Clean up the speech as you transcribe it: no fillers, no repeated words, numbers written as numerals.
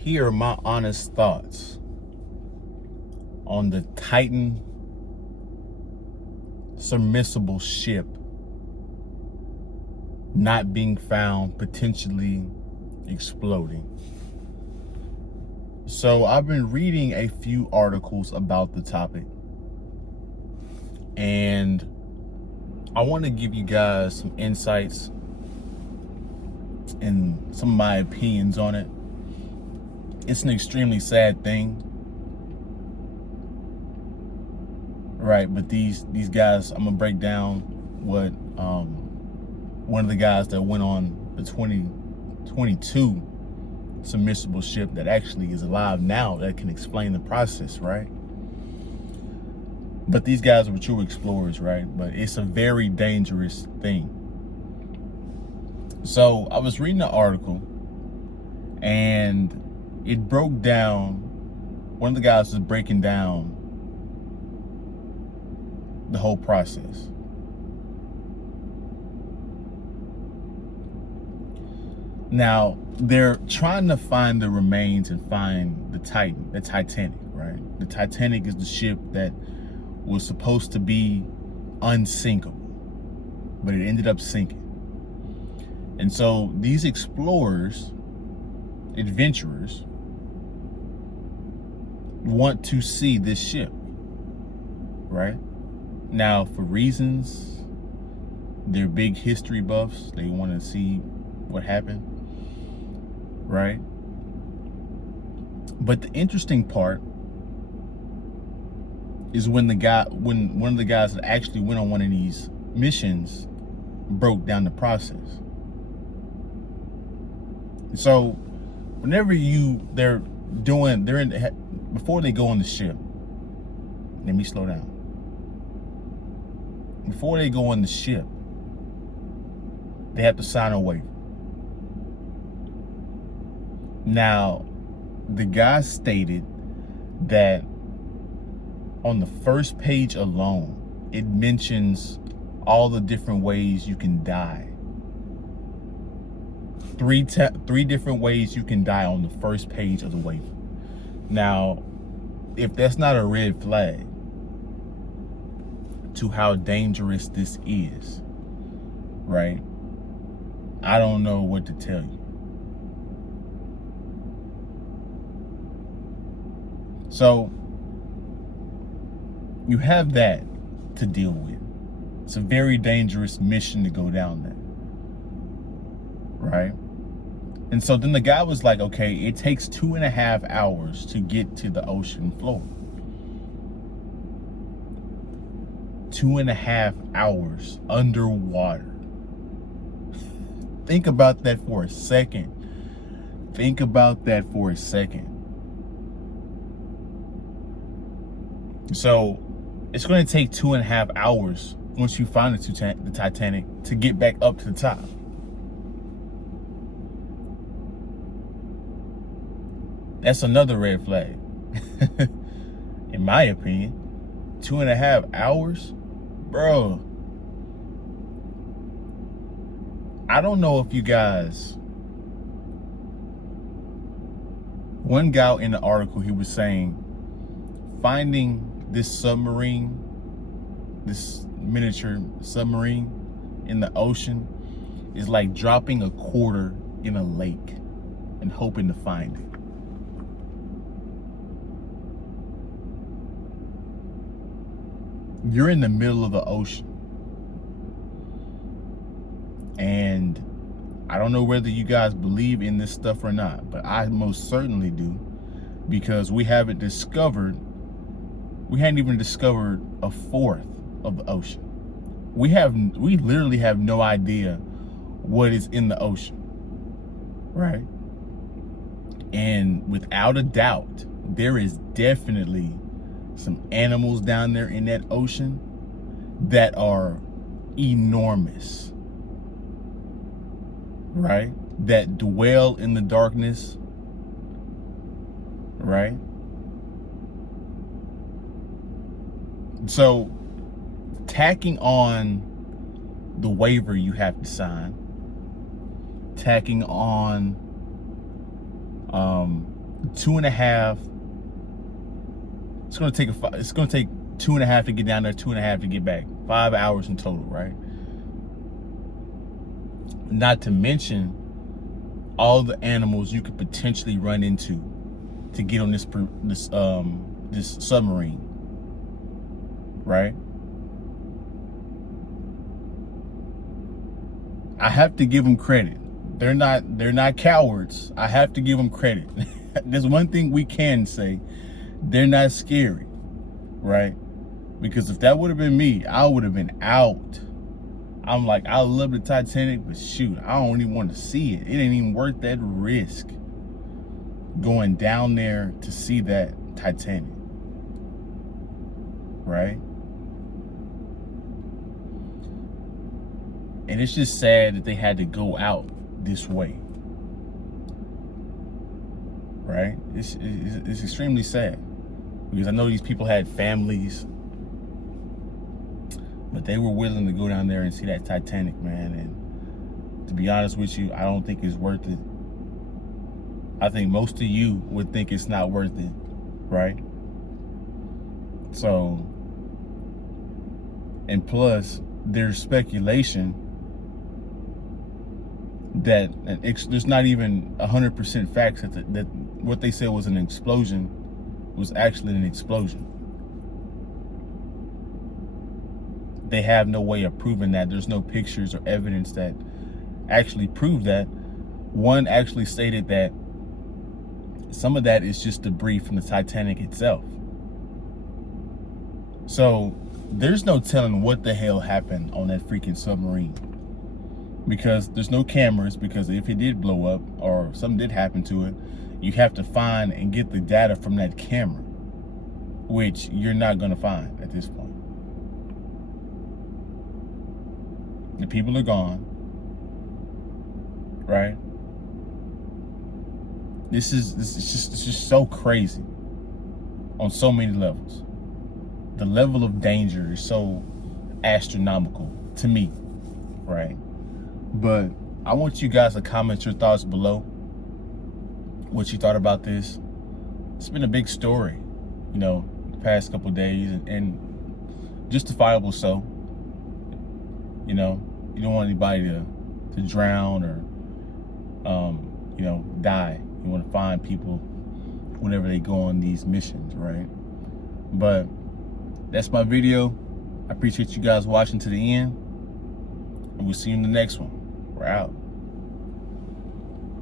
Here are my honest thoughts on the Titan submersible ship not being found, potentially exploding. So I've been reading a few articles about the topic, and I want to give you guys some insights and some of my opinions on it. It's an extremely sad thing, right? But these guys, I'm gonna break down what one of the guys that went on the 2022 submersible ship that actually is alive now, that can explain the process, right? But these guys were true explorers, right? But it's a very dangerous thing. So I was reading an article, and it broke down, one of the guys was breaking down the whole process. Now, they're trying to find the remains and find the Titanic, right? The Titanic is the ship that was supposed to be unsinkable, but it ended up sinking. And so these explorers, adventurers, want to see this ship, right? Now, for reasons, they're big history buffs. They want to see what happened, right? But the interesting part is when one of the guys that actually went on one of these missions broke down the process. So whenever before they go on the ship, let me slow down. Before they go on the ship, they have to sign a waiver. Now, the guy stated that on the first page alone, it mentions all the different ways you can die. Three different ways you can die on the first page of the waiver. Now, if that's not a red flag to how dangerous this is, right? I don't know what to tell you. So you have that to deal with. It's a very dangerous mission to go down there, right? And so then the guy was like, okay, it takes 2.5 hours to get to the ocean floor. 2.5 hours underwater. Think about that for a second. Think about that for a second. So it's going to take 2.5 hours once you find the Titanic to get back up to the top. That's another red flag, in my opinion. 2.5 hours, bro. I don't know if you guys. One guy in the article, he was saying, finding this submarine, this miniature submarine in the ocean, is like dropping a quarter in a lake and hoping to find it. You're in the middle of the ocean, and I don't know whether you guys believe in this stuff or not, but I most certainly do, because we hadn't even discovered a fourth of the ocean. We literally have no idea what is in the ocean, right? And without a doubt, there is definitely some animals down there in that ocean that are enormous, right? That dwell in the darkness, right? So tacking on the waiver you have to sign, tacking on 2.5. It's gonna take it's gonna take 2.5 to get down there, 2.5 to get back. 5 hours in total, right? Not to mention all the animals you could potentially run into to get on this submarine, right? I have to give them credit. They're not cowards. I have to give them credit. There's one thing we can say: they're not scary, right? Because if that would have been me, I would have been out. I'm like, I love the Titanic, but shoot, I don't even want to see it. It ain't even worth that risk going down there to see that Titanic, right? And it's just sad that they had to go out this way, right? It's extremely sad, because I know these people had families, but they were willing to go down there and see that Titanic, man. And to be honest with you, I don't think it's worth it. I think most of you would think it's not worth it, right? So, and plus, there's speculation that there's not even 100% facts that what they said was an explosion was actually an explosion. They have no way of proving that. There's no pictures or evidence that actually prove that. One actually stated that some of that is just debris from the Titanic itself. So there's no telling what the hell happened on that freaking submarine, because there's no cameras. Because if it did blow up or something did happen to it, you have to find and get the data from that camera, which you're not going to find at this point. The people are gone, right? This is just so crazy on so many levels. The level of danger is so astronomical to me, right? But I want you guys to comment your thoughts below, what you thought about this. It's been a big story, you know, the past couple of days, and justifiable so. You know, you don't want anybody to drown or, you know, die. You want to find people whenever they go on these missions, right? But that's my video. I appreciate you guys watching to the end, and we'll see you in the next one. We're out.